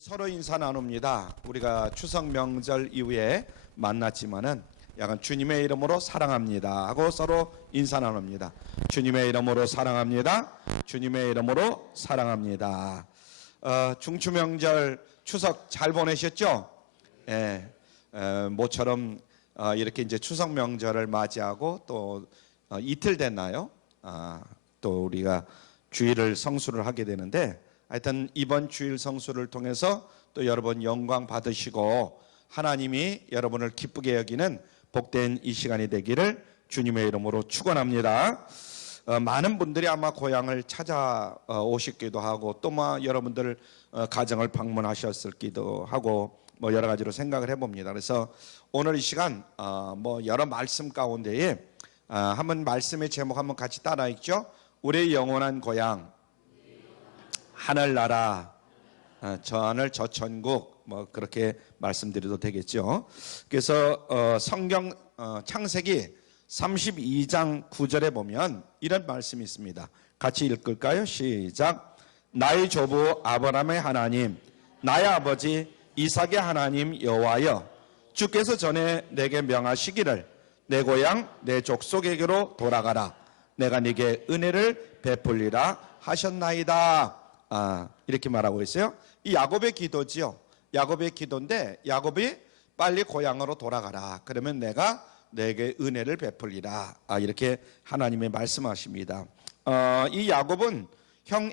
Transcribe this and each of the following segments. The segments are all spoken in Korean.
서로 인사 나눕니다. 우리가 추석 명절 이후에 만났지만은 약간 주님의 이름으로 사랑합니다 하고 서로 인사 나눕니다. 주님의 이름으로 사랑합니다. 주님의 이름으로 사랑합니다. 중추 명절 추석 잘 보내셨죠? 예, 모처럼 이렇게 이제 추석 명절을 맞이하고 또 이틀 됐나요? 또 우리가 주일을 성수를 하게 되는데, 하여튼 이번 주일 성수를 통해서 또 여러분 영광 받으시고 하나님이 여러분을 기쁘게 여기는 복된 이 시간이 되기를 주님의 이름으로 축원합니다. 많은 분들이 아마 고향을 찾아오셨기도 하고 또 여러분들 가정을 방문하셨을기도 하고 여러 가지로 생각을 해봅니다. 그래서 오늘 이 시간 여러 말씀 가운데에 한번 말씀의 제목 한번 같이 따라 읽죠. 우리의 영원한 고향 하늘나라, 저 하늘 저 천국, 그렇게 말씀드려도 되겠죠. 그래서 성경 창세기 32장 9절에 보면 이런 말씀이 있습니다. 같이 읽을까요? 시작. 나의 조부 아브라함의 하나님, 나의 아버지 이삭의 하나님 여호와여, 주께서 전에 내게 명하시기를 내 고향 내 족속에게로 돌아가라. 내가 네게 은혜를 베풀리라 하셨나이다. 이렇게 말하고 있어요. 이 야곱의 기도지요. 야곱의 기도인데, 야곱이 빨리 고향으로 돌아가라. 그러면 내가 내게 은혜를 베풀리라. 이렇게 하나님의 말씀하십니다. 이 야곱은 형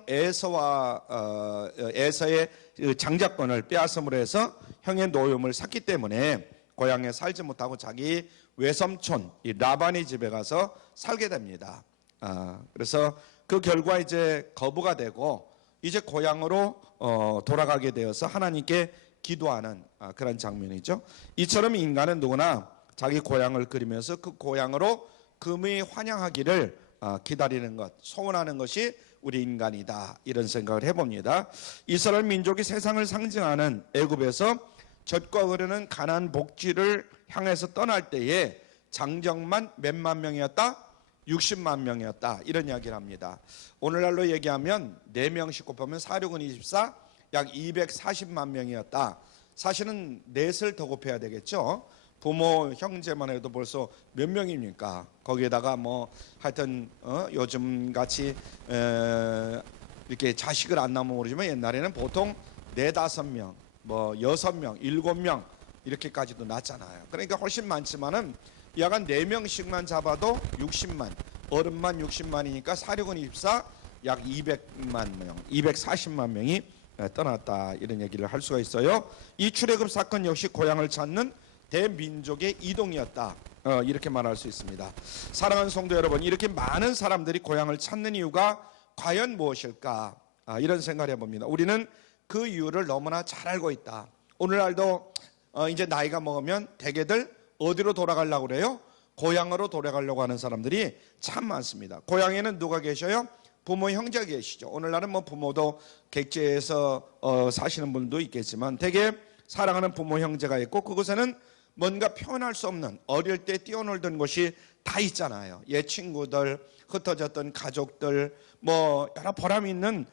에서의 장자권을 빼앗음으로 해서 형의 노임을 샀기 때문에 고향에 살지 못하고 자기 외삼촌 이 라반의 집에 가서 살게 됩니다. 그래서 그 결과 이제 거부가 되고 이제 고향으로 돌아가게 되어서 하나님께 기도하는 그런 장면이죠. 이처럼 인간은 누구나 자기 고향을 그리면서 그 고향으로 금이 환영하기를 기다리는 것, 소원하는 것이 우리 인간이다, 이런 생각을 해봅니다. 이스라엘 민족이 세상을 상징하는 애굽에서 젖과 흐르는 가나안 복지를 향해서 떠날 때에 장정만 몇만 명이었다? 60만 명이었다, 이런 이야기를 합니다. 오늘날로 얘기하면 4명씩 곱하면 4,6은 24, 약 240만 명이었다. 사실은 넷을 더 곱해야 되겠죠. 부모 형제만 해도 벌써 몇 명입니까? 거기에다가 하여튼 요즘 같이 이렇게 자식을 안 낳으면 모르지만 옛날에는 보통 4, 5명, 6명, 7명 이렇게까지도 낳잖아요. 그러니까 훨씬 많지만은 약간 4명씩만 잡아도 60만, 어른만 60만이니까 4,6은 24, 약 200만 명, 240만 명이 떠났다, 이런 얘기를 할 수가 있어요. 이 출애굽 사건 역시 고향을 찾는 대민족의 이동이었다, 이렇게 말할 수 있습니다. 사랑하는 성도 여러분, 이렇게 많은 사람들이 고향을 찾는 이유가 과연 무엇일까? 이런 생각을 해봅니다. 우리는 그 이유를 너무나 잘 알고 있다. 오늘날도 이제 나이가 먹으면 대개들 어디로 돌아가려고 그래요? 고향으로 돌아가려고 하는 사람들이 참 많습니다. 고향에는 누가 계셔요? 부모 형제가 계시죠. 오늘날은 부모도 객지에서 사시는 분도 있겠지만 대개 사랑하는 부모 형제가 있고, 그곳에는 뭔가 표현할 수 없는 어릴 때 뛰어놀던 곳이 다 있잖아요. 옛 친구들, 흩어졌던 가족들, 여러 보람 있는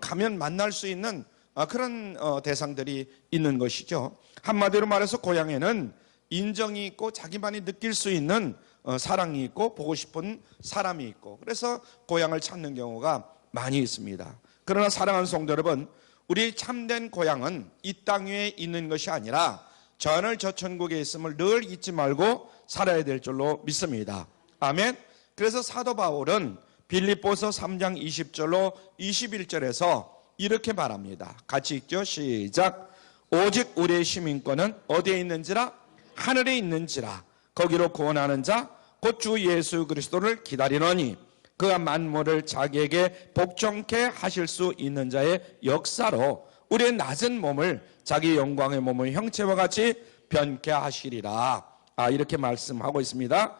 가면 만날 수 있는 그런 대상들이 있는 것이죠. 한마디로 말해서 고향에는 인정이 있고 자기만이 느낄 수 있는 사랑이 있고 보고 싶은 사람이 있고, 그래서 고향을 찾는 경우가 많이 있습니다. 그러나 사랑하는 성도 여러분, 우리 참된 고향은 이 땅 위에 있는 것이 아니라 저 하늘 저 천국에 있음을 늘 잊지 말고 살아야 될 줄로 믿습니다. 아멘. 그래서 사도 바울은 빌립보서 3장 20절로 21절에서 이렇게 말합니다. 같이 읽죠. 시작. 오직 우리의 시민권은 어디에 있는지라? 하늘에 있는지라. 거기로 구원하는 자 곧 주 예수 그리스도를 기다리노니 그가 만물을 자기에게 복종케 하실 수 있는 자의 역사로 우리의 낮은 몸을 자기 영광의 몸의 형체와 같이 변케 하시리라. 이렇게 말씀하고 있습니다.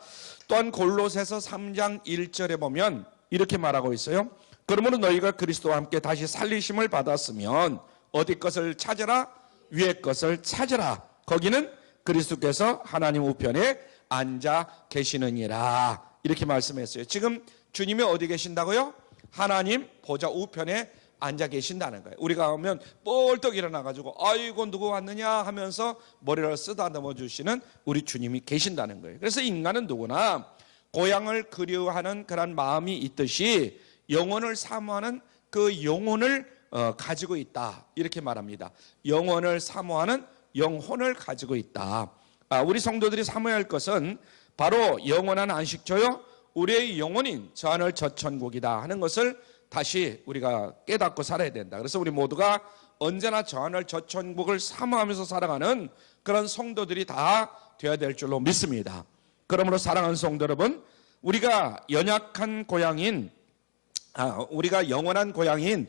또한 골로새서 3장 1절에 보면 이렇게 말하고 있어요. 그러므로 너희가 그리스도와 함께 다시 살리심을 받았으면 어디 것을 찾으라? 위의 것을 찾으라. 거기는 그리스도께서 하나님 우편에 앉아 계시느니라. 이렇게 말씀했어요. 지금 주님이 어디 계신다고요? 하나님 보좌 우편에 앉아 계신다는 거예요. 우리가 오면 뻘떡 일어나가지고 아이고 누구 왔느냐 하면서 머리를 쓰다듬어 주시는 우리 주님이 계신다는 거예요. 그래서 인간은 누구나 고향을 그리워하는 그런 마음이 있듯이 영혼을 사모하는 그 영혼을 가지고 있다, 이렇게 말합니다. 영혼을 사모하는 영혼을 가지고 있다. 우리 성도들이 사모해야 할 것은 바로 영원한 안식처요 우리의 영혼인 저 하늘 저 천국이다 하는 것을 다시 우리가 깨닫고 살아야 된다. 그래서 우리 모두가 언제나 저 하늘 저 천국을 사모하면서 살아가는 그런 성도들이 다 되어야 될 줄로 믿습니다. 그러므로 사랑하는 성도 여러분, 우리가 연약한 고향인 우리가 영원한 고향인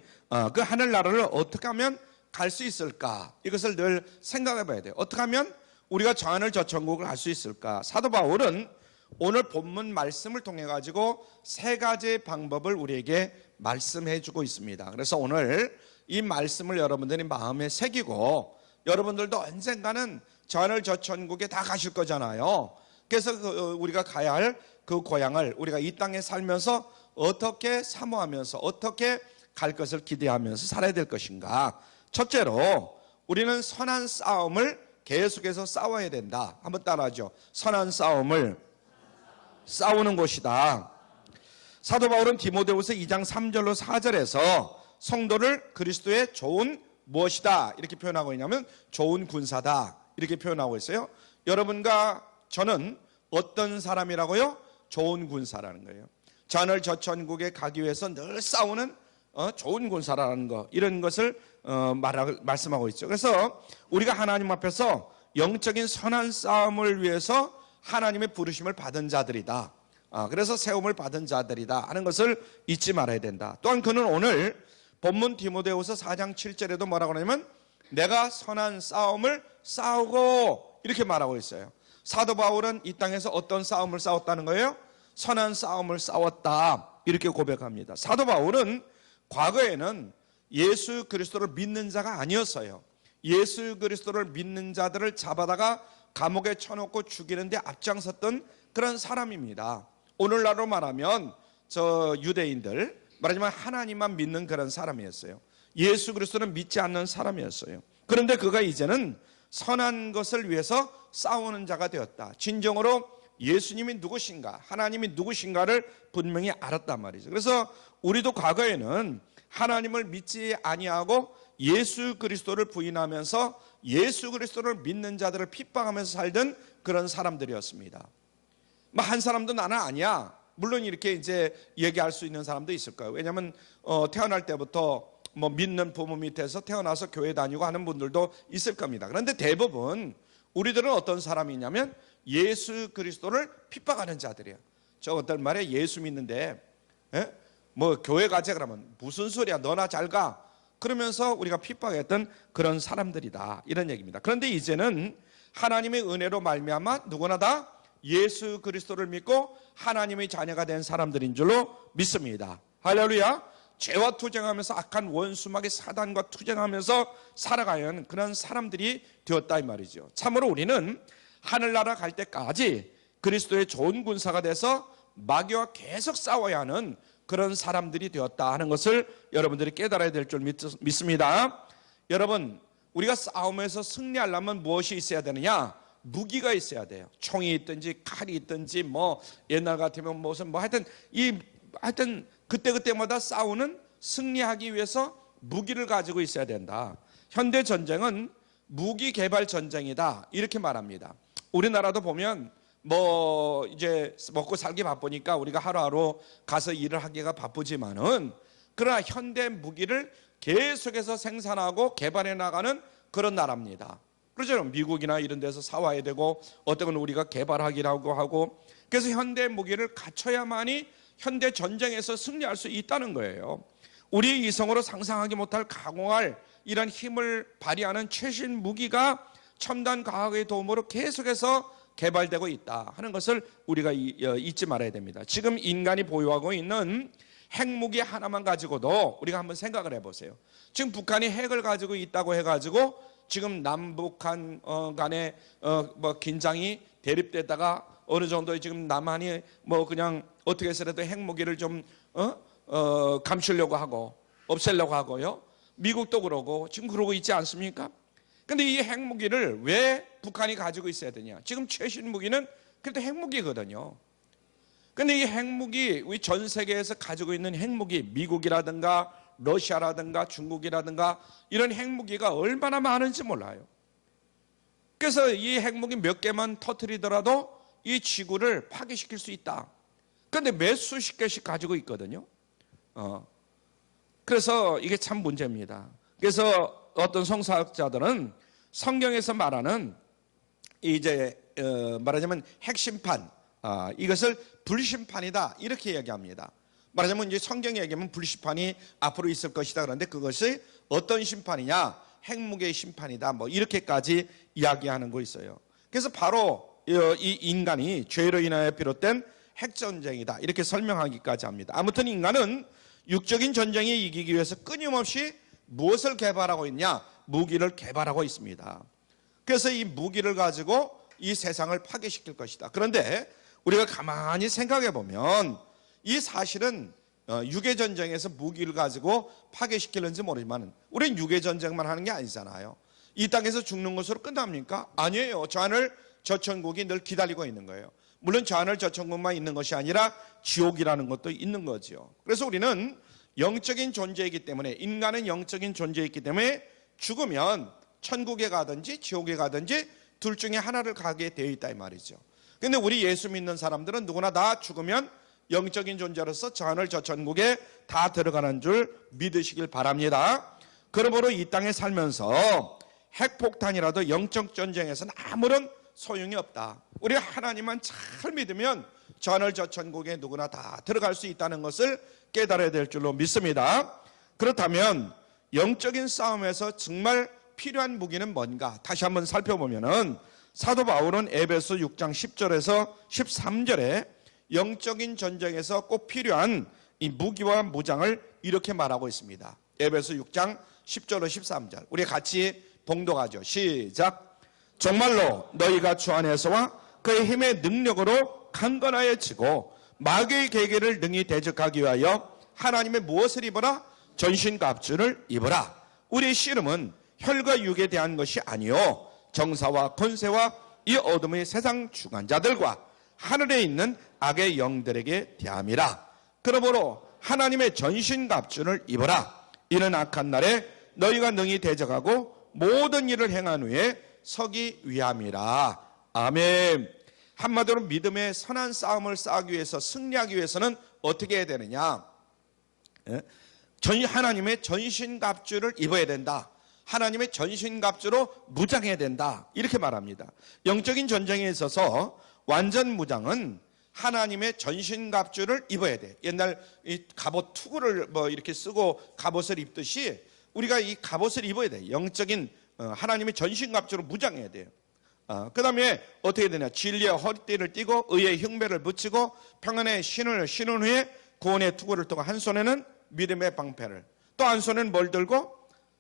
그 하늘나라를 어떻게 하면 갈 수 있을까? 이것을 늘 생각해 봐야 돼요. 어떻게 하면 우리가 저 하늘 저 천국을 갈 수 있을까? 사도 바울은 오늘 본문 말씀을 통해 가지고 세 가지의 방법을 우리에게 말씀해 주고 있습니다. 그래서 오늘 이 말씀을 여러분들이 마음에 새기고, 여러분들도 언젠가는 저 하늘 저 천국에 다 가실 거잖아요. 그래서 우리가 가야 할 그 고향을 우리가 이 땅에 살면서 어떻게 사모하면서 어떻게 갈 것을 기대하면서 살아야 될 것인가? 첫째로 우리는 선한 싸움을 계속해서 싸워야 된다. 한번 따라하죠. 선한 싸움을 싸우는 곳이다. 사도 바울은 디모데후서 2장 3절로 4절에서 성도를 그리스도의 좋은 무엇이다 이렇게 표현하고 있냐면 좋은 군사다 이렇게 표현하고 있어요. 여러분과 저는 어떤 사람이라고요? 좋은 군사라는 거예요. 저 하늘 저 천국에 가기 위해서 늘 싸우는 좋은 군사라는 거, 이런 것을 말씀하고 있죠. 그래서 우리가 하나님 앞에서 영적인 선한 싸움을 위해서 하나님의 부르심을 받은 자들이다. 그래서 세움을 받은 자들이다 하는 것을 잊지 말아야 된다. 또한 그는 오늘 본문 디모데후서 4장 7절에도 뭐라고 하냐면 내가 선한 싸움을 싸우고 이렇게 말하고 있어요. 사도 바울은 이 땅에서 어떤 싸움을 싸웠다는 거예요? 선한 싸움을 싸웠다 이렇게 고백합니다. 사도 바울은 과거에는 예수 그리스도를 믿는 자가 아니었어요. 예수 그리스도를 믿는 자들을 잡아다가 감옥에 쳐놓고 죽이는데 앞장섰던 그런 사람입니다. 오늘날로 말하면 저 유대인들 말하자면 하나님만 믿는 그런 사람이었어요. 예수 그리스도는 믿지 않는 사람이었어요. 그런데 그가 이제는 선한 것을 위해서 싸우는 자가 되었다. 진정으로 예수님이 누구신가, 하나님이 누구신가를 분명히 알았단 말이죠. 그래서 우리도 과거에는 하나님을 믿지 아니하고 예수 그리스도를 부인하면서 예수 그리스도를 믿는 자들을 핍박하면서 살던 그런 사람들이었습니다. 한 사람도 나는 아니야, 물론 이렇게 이제 얘기할 수 있는 사람도 있을 거예요. 왜냐하면 태어날 때부터 믿는 부모 밑에서 태어나서 교회 다니고 하는 분들도 있을 겁니다. 그런데 대부분 우리들은 어떤 사람이냐면 예수 그리스도를 핍박하는 자들이에요. 저 어떤 말에 예수 믿는데 교회 가자 그러면 무슨 소리야, 너나 잘 가, 그러면서 우리가 핍박했던 그런 사람들이다, 이런 얘기입니다. 그런데 이제는 하나님의 은혜로 말미암아 누구나 다 예수 그리스도를 믿고 하나님의 자녀가 된 사람들인 줄로 믿습니다. 할렐루야. 죄와 투쟁하면서 악한 원수막의 사단과 투쟁하면서 살아가야 하는 그런 사람들이 되었다 이 말이죠. 참으로 우리는 하늘나라 갈 때까지 그리스도의 좋은 군사가 돼서 마귀와 계속 싸워야 하는 그런 사람들이 되었다 하는 것을 여러분들이 깨달아야 될 줄 믿습니다. 여러분, 우리가 싸움에서 승리하려면 무엇이 있어야 되느냐? 무기가 있어야 돼요. 총이 있든지 칼이 있든지 옛날 같으면 하여튼 그때마다 싸우는, 승리하기 위해서 무기를 가지고 있어야 된다. 현대 전쟁은 무기 개발 전쟁이다 이렇게 말합니다. 우리나라도 보면 이제 먹고 살기 바쁘니까 우리가 하루하루 가서 일을 하기가 바쁘지만은, 그러나 현대 무기를 계속해서 생산하고 개발해 나가는 그런 나라입니다. 그렇죠. 미국이나 이런 데서 사와야 되고 어떤 건 우리가 개발하기라고 하고, 그래서 현대 무기를 갖춰야만이 현대 전쟁에서 승리할 수 있다는 거예요. 우리의 이성으로 상상하기 못할 가공할 이런 힘을 발휘하는 최신 무기가 첨단 과학의 도움으로 계속해서 개발되고 있다 하는 것을 우리가 잊지 말아야 됩니다. 지금 인간이 보유하고 있는 핵무기 하나만 가지고도 우리가 한번 생각을 해보세요. 지금 북한이 핵을 가지고 있다고 해가지고 지금 남북한 간의 긴장이 대립되다가 어느 정도 지금 남한이 그냥 어떻게 해서라도 핵무기를 좀 감추려고 하고, 없애려고 하고요. 미국도 그러고 지금 그러고 있지 않습니까? 근데 이 핵무기를 왜 북한이 가지고 있어야 되냐? 지금 최신 무기는 그래도 핵무기거든요. 근데 이 핵무기, 우리 전 세계에서 가지고 있는 핵무기, 미국이라든가 러시아라든가 중국이라든가 이런 핵무기가 얼마나 많은지 몰라요. 그래서 이 핵무기 몇 개만 터뜨리더라도 이 지구를 파괴시킬 수 있다. 그런데 몇 수십 개씩 가지고 있거든요. 그래서 이게 참 문제입니다. 그래서 어떤 성서학자들은 성경에서 말하는 이제 말하자면 핵심판, 이것을 불심판이다 이렇게 얘기합니다. 말하자면 이제 성경에 얘기하면 불심판이 앞으로 있을 것이다. 그런데 그것이 어떤 심판이냐? 핵무기의 심판이다. 뭐 이렇게까지 이야기하는 거 있어요. 그래서 바로 이 인간이 죄로 인하여 비롯된 핵전쟁이다 이렇게 설명하기까지 합니다. 아무튼 인간은 육적인 전쟁에 이기기 위해서 끊임없이 무엇을 개발하고 있냐? 무기를 개발하고 있습니다. 그래서 이 무기를 가지고 이 세상을 파괴시킬 것이다. 그런데 우리가 가만히 생각해 보면 이 사실은 육의 전쟁에서 무기를 가지고 파괴시키는지 모르지만 우리는 육의 전쟁만 하는 게 아니잖아요. 이 땅에서 죽는 것으로 끝납니까? 아니에요. 저 하늘 저 천국이 늘 기다리고 있는 거예요. 물론 저 하늘 저 천국만 있는 것이 아니라 지옥이라는 것도 있는 거죠. 그래서 우리는 영적인 존재이기 때문에, 인간은 영적인 존재이기 때문에 죽으면 천국에 가든지 지옥에 가든지 둘 중에 하나를 가게 되어 있다 이 말이죠. 근데 우리 예수 믿는 사람들은 누구나 다 죽으면 영적인 존재로서 저 하늘 저 천국에 다 들어가는 줄 믿으시길 바랍니다. 그러므로 이 땅에 살면서 핵폭탄이라도 영적 전쟁에서는 아무런 소용이 없다. 우리가 하나님만 잘 믿으면 저 하늘 저 천국에 누구나 다 들어갈 수 있다는 것을 깨달아야 될 줄로 믿습니다. 그렇다면 영적인 싸움에서 정말 필요한 무기는 뭔가? 다시 한번 살펴보면은 사도 바울은 에베소 6장 10절에서 13절에 영적인 전쟁에서 꼭 필요한 이 무기와 무장을 이렇게 말하고 있습니다. 에베소 6장 10절로 13절 우리 같이 봉독하죠. 시작. 정말로 너희가 주 안에서와 그의 힘의 능력으로 강건하여 치고 마귀의 계계를 능히 대적하기 위하여 하나님의 무엇을 입어라? 전신갑주를 입어라. 우리의 씨름은 혈과 육에 대한 것이 아니요 정사와 권세와 이 어둠의 세상 주관자들과 하늘에 있는 악의 영들에게 대함이라. 그러므로 하나님의 전신갑주를 입어라. 이는 악한 날에 너희가 능히 대적하고 모든 일을 행한 후에 서기 위함이라. 아멘. 한마디로 믿음의 선한 싸움을 싸우기 위해서, 승리하기 위해서는 어떻게 해야 되느냐? 하나님의 전신갑주를 입어야 된다. 하나님의 전신갑주로 무장해야 된다. 이렇게 말합니다. 영적인 전쟁에 있어서 완전 무장은 하나님의 전신갑주를 입어야 돼. 옛날 이 갑옷 투구를 뭐 이렇게 쓰고 갑옷을 입듯이 우리가 이 갑옷을 입어야 돼. 영적인 하나님의 전신갑주로 무장해야 돼요. 그 다음에 어떻게 되냐? 진리의 허리띠를 띠고 의의 흉배를 붙이고 평안의 신을 신은 후에 구원의 투구를 뜨고 한 손에는 믿음의 방패를, 또 한 손에는 뭘 들고?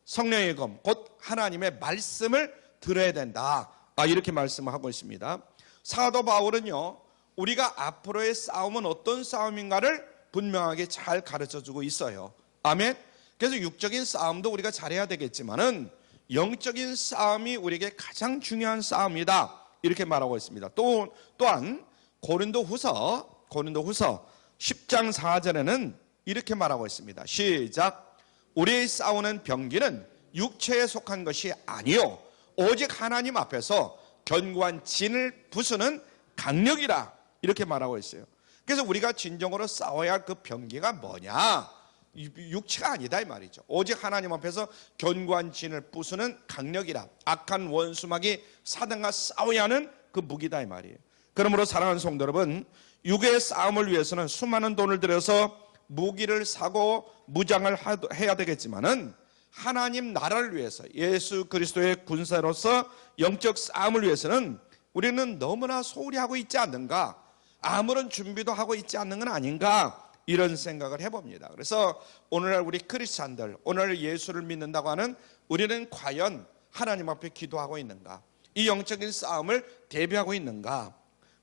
성령의 검, 곧 하나님의 말씀을 들어야 된다. 이렇게 말씀을 하고 있습니다. 사도 바울은요, 우리가 앞으로의 싸움은 어떤 싸움인가를 분명하게 잘 가르쳐주고 있어요. 아멘. 그래서 육적인 싸움도 우리가 잘해야 되겠지만은 영적인 싸움이 우리에게 가장 중요한 싸움이다. 이렇게 말하고 있습니다. 또한 고린도후서 10장 4절에는 이렇게 말하고 있습니다. 시작. 우리의 싸우는 병기는 육체에 속한 것이 아니요 오직 하나님 앞에서 견고한 진을 부수는 강력이라. 이렇게 말하고 있어요. 그래서 우리가 진정으로 싸워야 할 그 병기가 뭐냐? 육체가 아니다 이 말이죠. 오직 하나님 앞에서 견고한 진을 부수는 강력이라. 악한 원수마귀 사단과 싸워야 하는 그 무기다 이 말이에요. 그러므로 사랑하는 성도 여러분, 육의 싸움을 위해서는 수많은 돈을 들여서 무기를 사고 무장을 해야 되겠지만은 하나님 나라를 위해서, 예수 그리스도의 군사로서 영적 싸움을 위해서는 우리는 너무나 소홀히 하고 있지 않는가? 아무런 준비도 하고 있지 않는 건 아닌가? 이런 생각을 해봅니다. 그래서 오늘날 우리 크리스찬들, 오늘 예수를 믿는다고 하는 우리는 과연 하나님 앞에 기도하고 있는가? 이 영적인 싸움을 대비하고 있는가?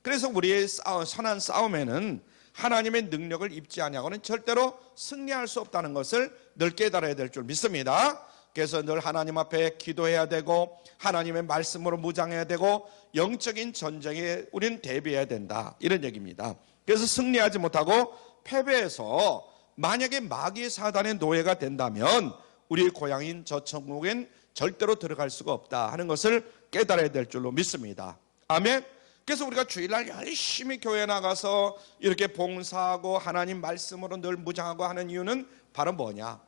그래서 우리의 선한 싸움에는 하나님의 능력을 입지 아니하고는 절대로 승리할 수 없다는 것을 늘 깨달아야 될 줄 믿습니다. 그래서 늘 하나님 앞에 기도해야 되고 하나님의 말씀으로 무장해야 되고 영적인 전쟁에 우리는 대비해야 된다, 이런 얘기입니다. 그래서 승리하지 못하고 패배해서 만약에 마귀의 사단의 노예가 된다면 우리 고향인 저 천국엔 절대로 들어갈 수가 없다 하는 것을 깨달아야 될 줄로 믿습니다. 아멘. 그래서 우리가 주일날 열심히 교회 나가서 이렇게 봉사하고 하나님 말씀으로 늘 무장하고 하는 이유는 바로 뭐냐?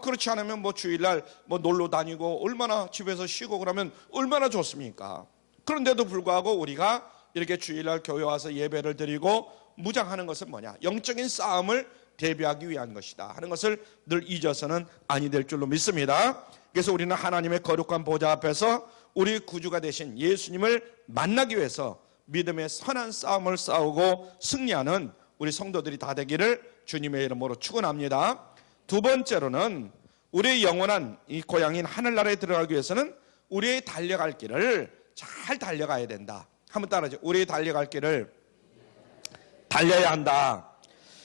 그렇지 않으면 뭐 주일날 뭐 놀러 다니고 얼마나 집에서 쉬고 그러면 얼마나 좋습니까? 그런데도 불구하고 우리가 이렇게 주일날 교회 와서 예배를 드리고 무장하는 것은 뭐냐? 영적인 싸움을 대비하기 위한 것이다 하는 것을 늘 잊어서는 아니 될 줄로 믿습니다. 그래서 우리는 하나님의 거룩한 보좌 앞에서 우리 구주가 되신 예수님을 만나기 위해서 믿음의 선한 싸움을 싸우고 승리하는 우리 성도들이 다 되기를 주님의 이름으로 축원합니다. 두 번째로는 우리의 영원한 이 고향인 하늘나라에 들어가기 위해서는 우리의 달려갈 길을 잘 달려가야 된다. 한번 따라하죠. 우리의 달려갈 길을 달려야 한다.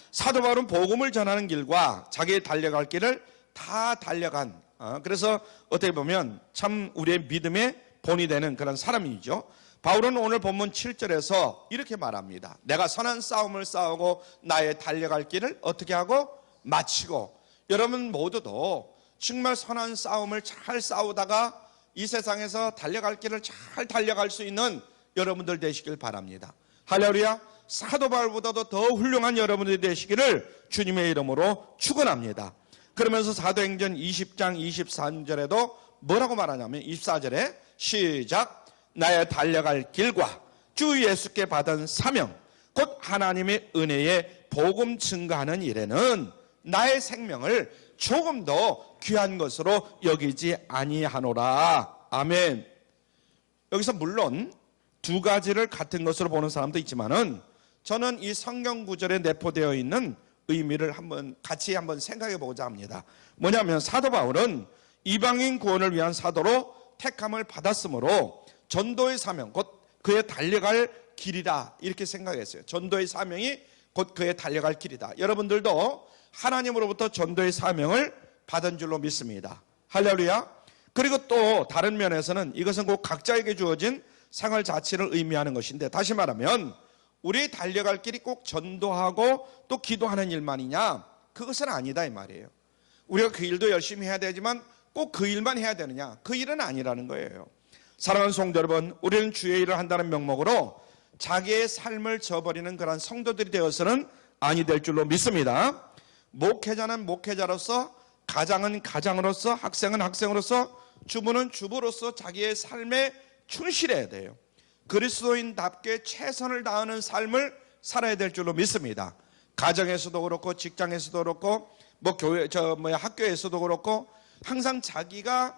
사도 바울은 복음을 전하는 길과 자기의 달려갈 길을 다 달려간, 그래서 어떻게 보면 참 우리의 믿음의 본이 되는 그런 사람이죠. 바울은 오늘 본문 7절에서 이렇게 말합니다. 내가 선한 싸움을 싸우고 나의 달려갈 길을 어떻게 하고 마치고. 여러분 모두도 정말 선한 싸움을 잘 싸우다가 이 세상에서 달려갈 길을 잘 달려갈 수 있는 여러분들 되시길 바랍니다. 할렐루야. 사도 바울보다도 더 훌륭한 여러분들이 되시기를 주님의 이름으로 축원합니다. 그러면서 사도행전 20장 23절에도 뭐라고 말하냐면 24절에 시작. 나의 달려갈 길과 주 예수께 받은 사명 곧 하나님의 은혜의 복음 증거하는 일에는 나의 생명을 조금 더 귀한 것으로 여기지 아니하노라. 아멘. 여기서 물론 두 가지를 같은 것으로 보는 사람도 있지만은 저는 이 성경 구절에 내포되어 있는 의미를 같이 한번 생각해 보고자 합니다. 뭐냐면 사도 바울은 이방인 구원을 위한 사도로 택함을 받았으므로 전도의 사명 곧 그의 달려갈 길이다 이렇게 생각했어요. 전도의 사명이 곧 그의 달려갈 길이다. 여러분들도 하나님으로부터 전도의 사명을 받은 줄로 믿습니다. 할렐루야. 그리고 또 다른 면에서는 이것은 곧 각자에게 주어진 생활 자체를 의미하는 것인데, 다시 말하면 우리 달려갈 길이 꼭 전도하고 또 기도하는 일만이냐? 그것은 아니다 이 말이에요. 우리가 그 일도 열심히 해야 되지만 꼭 그 일만 해야 되느냐? 그 일은 아니라는 거예요. 사랑하는 성도 여러분, 우리는 주의 일을 한다는 명목으로 자기의 삶을 저버리는 그런 성도들이 되어서는 아니 될 줄로 믿습니다. 목회자는 목회자로서, 가장은 가장으로서, 학생은 학생으로서, 주부는 주부로서 자기의 삶에 충실해야 돼요. 그리스도인답게 최선을 다하는 삶을 살아야 될 줄로 믿습니다. 가정에서도 그렇고 직장에서도 그렇고 학교에서도 그렇고 항상 자기가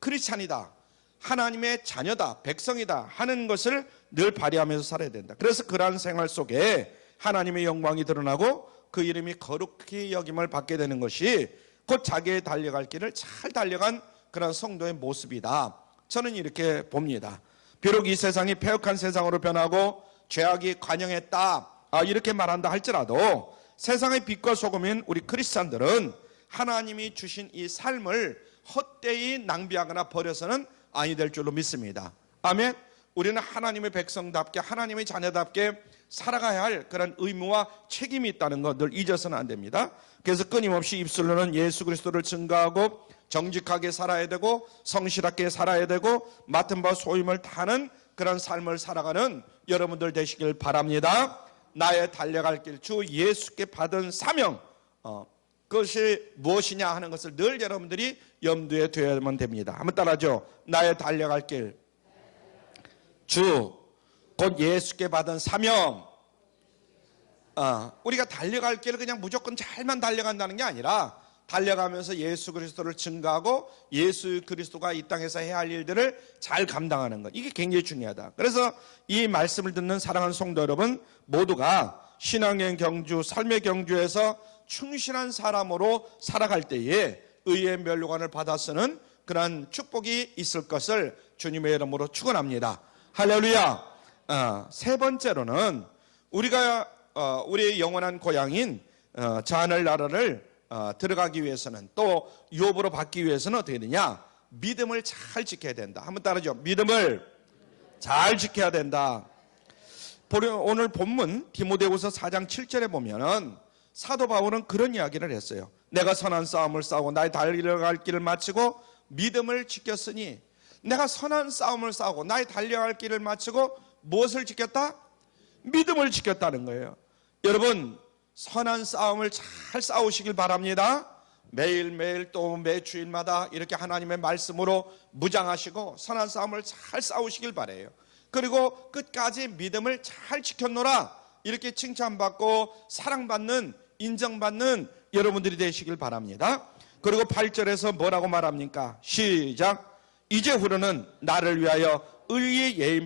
크리스찬이다, 하나님의 자녀다, 백성이다 하는 것을 늘 발휘하면서 살아야 된다. 그래서 그러한 생활 속에 하나님의 영광이 드러나고 그 이름이 거룩히 여김을 받게 되는 것이 곧 자기의 달려갈 길을 잘 달려간 그런 성도의 모습이다. 저는 이렇게 봅니다. 비록 이 세상이 패역한 세상으로 변하고 죄악이 관영했다 이렇게 말한다 할지라도 세상의 빛과 소금인 우리 크리스찬들은 하나님이 주신 이 삶을 헛되이 낭비하거나 버려서는 아니 될 줄로 믿습니다. 아멘. 우리는 하나님의 백성답게 하나님의 자녀답게 살아가야 할 그런 의무와 책임이 있다는 것 늘 잊어서는 안 됩니다. 그래서 끊임없이 입술로는 예수 그리스도를 증거하고 정직하게 살아야 되고 성실하게 살아야 되고 맡은 바 소임을 다하는 그런 삶을 살아가는 여러분들 되시길 바랍니다. 나의 달려갈 길, 주 예수께 받은 사명, 그것이 무엇이냐 하는 것을 늘 여러분들이 염두에 두어야만 됩니다. 한번 따라하죠. 나의 달려갈 길, 주 곧 예수께 받은 사명. 우리가 달려갈 길을 그냥 무조건 잘만 달려간다는 게 아니라 달려가면서 예수 그리스도를 증거하고 예수 그리스도가 이 땅에서 해야 할 일들을 잘 감당하는 것, 이게 굉장히 중요하다. 그래서 이 말씀을 듣는 사랑하는 성도 여러분 모두가 신앙의 경주, 삶의 경주에서 충실한 사람으로 살아갈 때에 의의 면류관을 받아 쓰는 그러한 축복이 있을 것을 주님의 이름으로 축원합니다. 할렐루야. 세 번째로는 우리가 우리의 영원한 고향인 저 하늘나라를 들어가기 위해서는, 또 유업으로 받기 위해서는 어떻게 되냐? 믿음을 잘 지켜야 된다. 한번 따라하죠. 믿음을 잘 지켜야 된다. 오늘 본문 디모데후서 4장 7절에 보면은 사도 바울은 그런 이야기를 했어요. 내가 선한 싸움을 싸우고 나의 달려갈 길을 마치고 믿음을 지켰으니, 내가 선한 싸움을 싸우고 나의 달려갈 길을 마치고 무엇을 지켰다? 믿음을 지켰다는 거예요. 여러분, 선한 싸움을 잘 싸우시길 바랍니다. 매일매일 또 매주일마다 이렇게 하나님의 말씀으로 무장하시고 선한 싸움을 잘 싸우시길 바라요. 그리고 끝까지 믿음을 잘 지켰노라, 이렇게 칭찬받고 사랑받는, 인정받는 여러분들이 되시길 바랍니다. 그리고 8절에서 뭐라고 말합니까? 시작. 이제후로는 나를 위하여 의의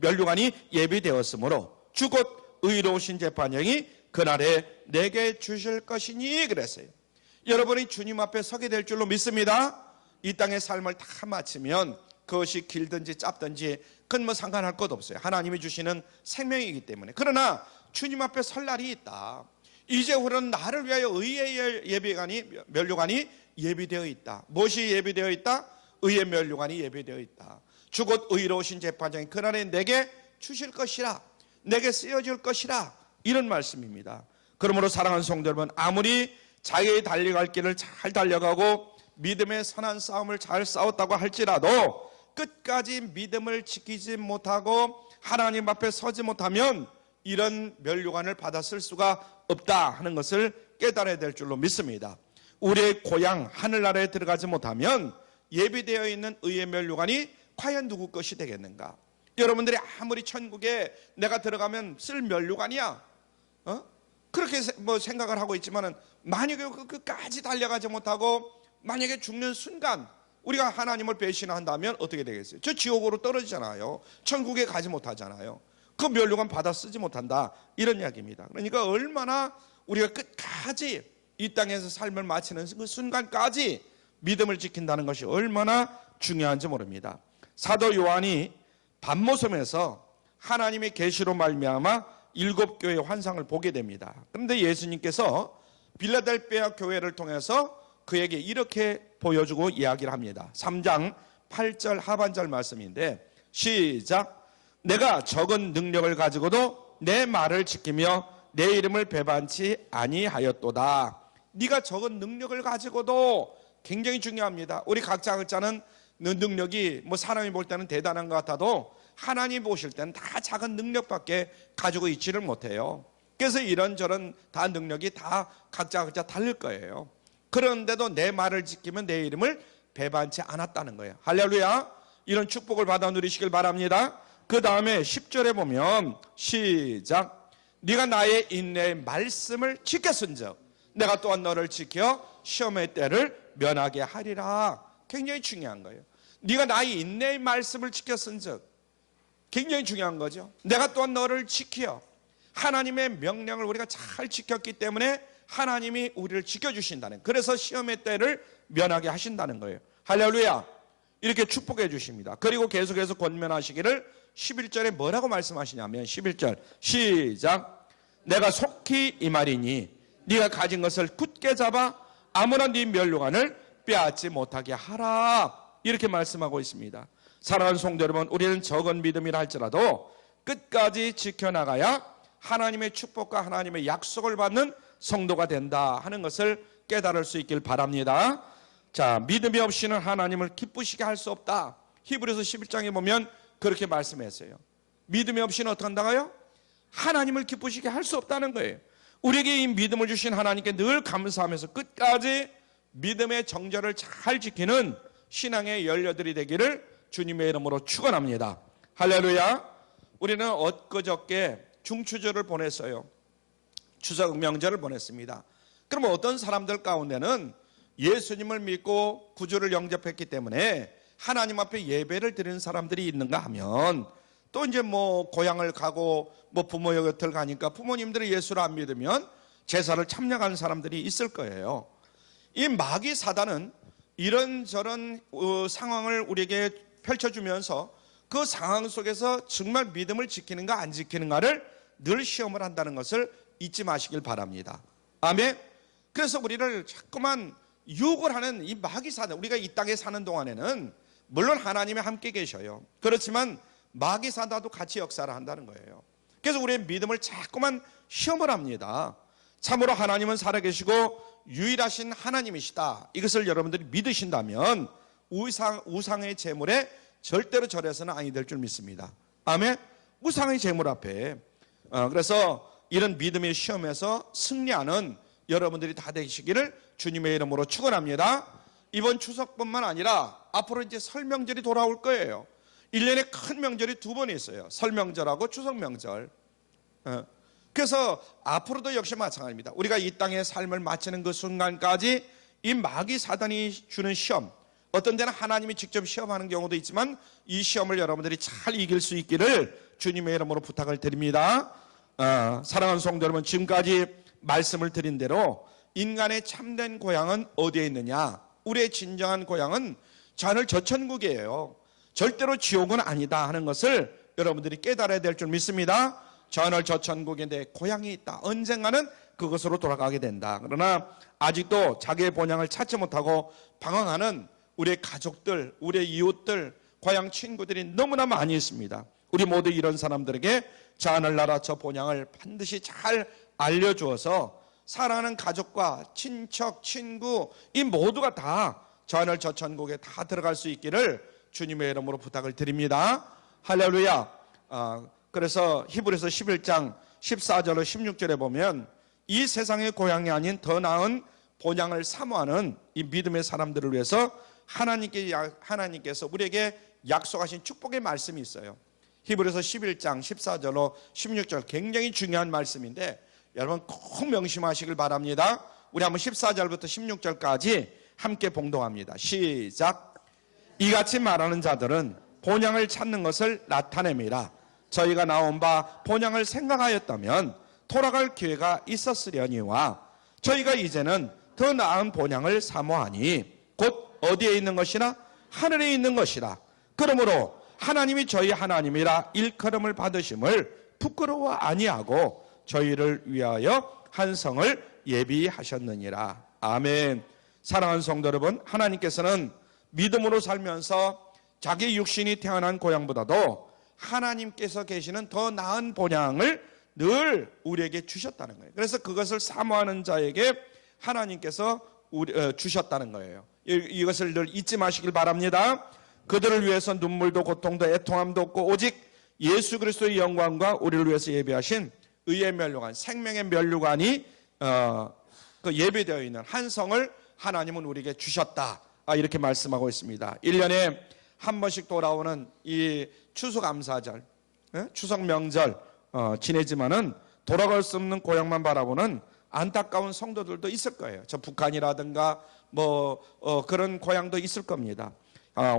면류관이 예비되었으므로 주 곧 의로우신 재판장이 그날에 내게 주실 것이니 그랬어요. 여러분이 주님 앞에 서게 될 줄로 믿습니다. 이 땅의 삶을 다 마치면 그것이 길든지 짧든지 그건 뭐 상관할 것 없어요. 하나님이 주시는 생명이기 때문에. 그러나 주님 앞에 설 날이 있다. 이제후로는 나를 위하여 의의 면류관이 예비되어 있다. 무엇이 예비되어 있다? 의의 면류관이 예비되어 있다. 주 곧 의로우신 재판장이 그날에 내게 주실 것이라, 내게 쓰여질 것이라, 이런 말씀입니다. 그러므로 사랑하는 성도 여러분, 아무리 자기의 달려갈 길을 잘 달려가고 믿음의 선한 싸움을 잘 싸웠다고 할지라도 끝까지 믿음을 지키지 못하고 하나님 앞에 서지 못하면 이런 면류관을 받았을 수가 없다 하는 것을 깨달아야 될 줄로 믿습니다. 우리의 고향 하늘나라에 들어가지 못하면 예비되어 있는 의의 면류관이 과연 누구 것이 되겠는가? 여러분들이 아무리 천국에 내가 들어가면 쓸 면류관이야, 그렇게 뭐 생각을 하고 있지만은, 만약에 끝까지 달려가지 못하고 만약에 죽는 순간 우리가 하나님을 배신한다면 어떻게 되겠어요? 저 지옥으로 떨어지잖아요. 천국에 가지 못하잖아요. 그 면류관 받아 쓰지 못한다, 이런 이야기입니다. 그러니까 얼마나 우리가 끝까지 이 땅에서 삶을 마치는 그 순간까지 믿음을 지킨다는 것이 얼마나 중요한지 모릅니다. 사도 요한이 밤모섬에서 하나님의 계시로 말미암아 7교회의 환상을 보게 됩니다. 그런데 예수님께서 빌라델피아 교회를 통해서 그에게 이렇게 보여주고 이야기를 합니다. 3장 8절 하반절 말씀인데, 시작. 내가 적은 능력을 가지고도 내 말을 지키며 내 이름을 배반치 아니하였도다. 네가 적은 능력을 가지고도, 굉장히 중요합니다. 우리 각자는 능력이 뭐 사람이 볼 때는 대단한 것 같아도 하나님 보실 때는 다 작은 능력밖에 가지고 있지를 못해요. 그래서 이런저런 다 능력이 다 각자 다를 거예요. 그런데도 내 말을 지키면 내 이름을 배반치 않았다는 거예요. 할렐루야. 이런 축복을 받아 누리시길 바랍니다. 그 다음에 10절에 보면 시작. 네가 나의 인내의 말씀을 지켰은즉 내가 또한 너를 지켜 시험의 때를 면하게 하리라. 굉장히 중요한 거예요. 네가 나의 인내의 말씀을 지켰은즉, 굉장히 중요한 거죠. 내가 또한 너를 지켜. 하나님의 명령을 우리가 잘 지켰기 때문에 하나님이 우리를 지켜주신다는, 그래서 시험의 때를 면하게 하신다는 거예요. 할렐루야. 이렇게 축복해 주십니다. 그리고 계속해서 권면하시기를 11절에 뭐라고 말씀하시냐면, 11절 시작. 내가 속히 이 말이니 네가 가진 것을 굳게 잡아 아무런 네 면류관을 빼앗지 못하게 하라, 이렇게 말씀하고 있습니다. 사랑하는 성도 여러분, 우리는 적은 믿음이라 할지라도 끝까지 지켜나가야 하나님의 축복과 하나님의 약속을 받는 성도가 된다 하는 것을 깨달을 수 있길 바랍니다. 자, 믿음이 없이는 하나님을 기쁘시게 할 수 없다. 히브리서 11장에 보면 그렇게 말씀했어요. 믿음이 없이는 어떻게 한다고요? 하나님을 기쁘시게 할 수 없다는 거예요. 우리에게 이 믿음을 주신 하나님께 늘 감사하면서 끝까지 믿음의 정절을 잘 지키는 신앙의 열려들이 되기를 주님의 이름으로 축원합니다. 할렐루야. 우리는 엊그저께 중추절을 보냈어요. 추석 명절을 보냈습니다. 그러면 어떤 사람들 가운데는 예수님을 믿고 구주를 영접했기 때문에 하나님 앞에 예배를 드리는 사람들이 있는가 하면, 또 이제 뭐 고향을 가고 뭐 부모 곁을 가니까 부모님들이 예수를 안 믿으면 제사를 참여하는 사람들이 있을 거예요. 이 마귀 사단은 이런저런 상황을 우리에게 펼쳐주면서 그 상황 속에서 정말 믿음을 지키는가 안 지키는가를 늘 시험을 한다는 것을 잊지 마시길 바랍니다. 아멘. 그래서 우리를 자꾸만 유혹을 하는 이 마귀사단, 우리가 이 땅에 사는 동안에는 물론 하나님이 함께 계셔요. 그렇지만 마귀사단도 같이 역사를 한다는 거예요. 그래서 우리의 믿음을 자꾸만 시험을 합니다. 참으로 하나님은 살아계시고 유일하신 하나님이시다, 이것을 여러분들이 믿으신다면 우상의 제물에 절대로 절해서는 아니 될 줄 믿습니다. 아멘. 우상의 제물 앞에 그래서 이런 믿음의 시험에서 승리하는 여러분들이 다 되시기를 주님의 이름으로 축원합니다. 이번 추석뿐만 아니라 앞으로 이제 설 명절이 돌아올 거예요. 1년에 큰 명절이 두 번 있어요. 설 명절하고 추석 명절. 그래서 앞으로도 역시 마찬가지입니다. 우리가 이 땅의 삶을 마치는 그 순간까지 이 마귀 사단이 주는 시험, 어떤 데는 하나님이 직접 시험하는 경우도 있지만 이 시험을 여러분들이 잘 이길 수 있기를 주님의 이름으로 부탁을 드립니다. 사랑하는 성도 여러분, 지금까지 말씀을 드린 대로 인간의 참된 고향은 어디에 있느냐? 우리의 진정한 고향은 하늘 저천국이에요. 절대로 지옥은 아니다 하는 것을 여러분들이 깨달아야 될 줄 믿습니다. 하늘 저천국에 내 고향이 있다. 언젠가는 그것으로 돌아가게 된다. 그러나 아직도 자기의 본향을 찾지 못하고 방황하는 우리의 가족들, 우리의 이웃들, 고향 친구들이 너무나 많이 있습니다. 우리 모두 이런 사람들에게 저 하늘나라 저 본향을 반드시 잘 알려주어서 사랑하는 가족과 친척, 친구 이 모두가 다 저 하늘 저 천국에 다 들어갈 수 있기를 주님의 이름으로 부탁을 드립니다. 할렐루야. 그래서 히브리서 11장 14절로 16절에 보면 이 세상의 고향이 아닌 더 나은 본향을 사모하는 이 믿음의 사람들을 위해서 하나님께서 우리에게 약속하신 축복의 말씀이 있어요. 히브리서 11장 14절로 16절 굉장히 중요한 말씀인데 여러분 꼭 명심하시길 바랍니다. 우리 한번 14절부터 16절까지 함께 봉독합니다. 시작. 이같이 말하는 자들은 본향을 찾는 것을 나타냅니다. 저희가 나온 바 본향을 생각하였다면 돌아갈 기회가 있었으려니와 저희가 이제는 더 나은 본향을 사모하니 곧 어디에 있는 것이나 하늘에 있는 것이라. 그러므로 하나님이 저희 하나님이라 일컬음을 받으심을 부끄러워 아니하고 저희를 위하여 한 성을 예비하셨느니라. 아멘. 사랑하는 성도 여러분, 하나님께서는 믿음으로 살면서 자기 육신이 태어난 고향보다도 하나님께서 계시는 더 나은 본향을 늘 우리에게 주셨다는 거예요. 그래서 그것을 사모하는 자에게 하나님께서 주셨다는 거예요. 이것을 늘 잊지 마시길 바랍니다. 그들을 위해서 눈물도 고통도 애통함도 없고 오직 예수 그리스도의 영광과 우리를 위해서 예비하신 의의 면류관, 생명의 면류관이 예배되어 있는 한 성을 하나님은 우리에게 주셨다. 이렇게 말씀하고 있습니다. 1년에 한 번씩 돌아오는 이 추수감사절, 추석 명절 지내지만은 돌아갈 수 없는 고향만 바라보는 안타까운 성도들도 있을 거예요. 저 북한이라든가 그런 고향도 있을 겁니다.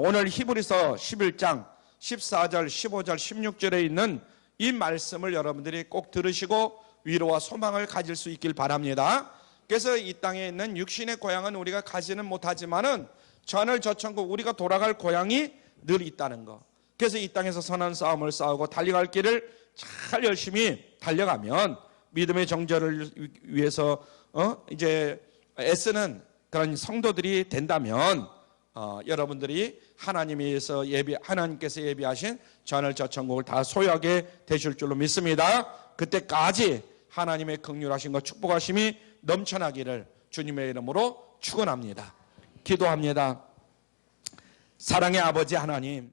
오늘 히브리서 11장 14절, 15절, 16절에 있는 이 말씀을 여러분들이 꼭 들으시고 위로와 소망을 가질 수 있길 바랍니다. 그래서 이 땅에 있는 육신의 고향은 우리가 가지는 못하지만은 저 하늘 저 천국 우리가 돌아갈 고향이 늘 있다는 거. 그래서 이 땅에서 선한 싸움을 싸우고 달려갈 길을 잘 열심히 달려가면 믿음의 정절을 위해서 이제 애쓰는 그런 성도들이 된다면 여러분들이 하나님께서 예비하신 저 하늘 저 천국을 다 소유하게 되실 줄로 믿습니다. 그때까지 하나님의 긍휼하심과 축복하심이 넘쳐나기를 주님의 이름으로 축원합니다. 기도합니다. 사랑의 아버지 하나님,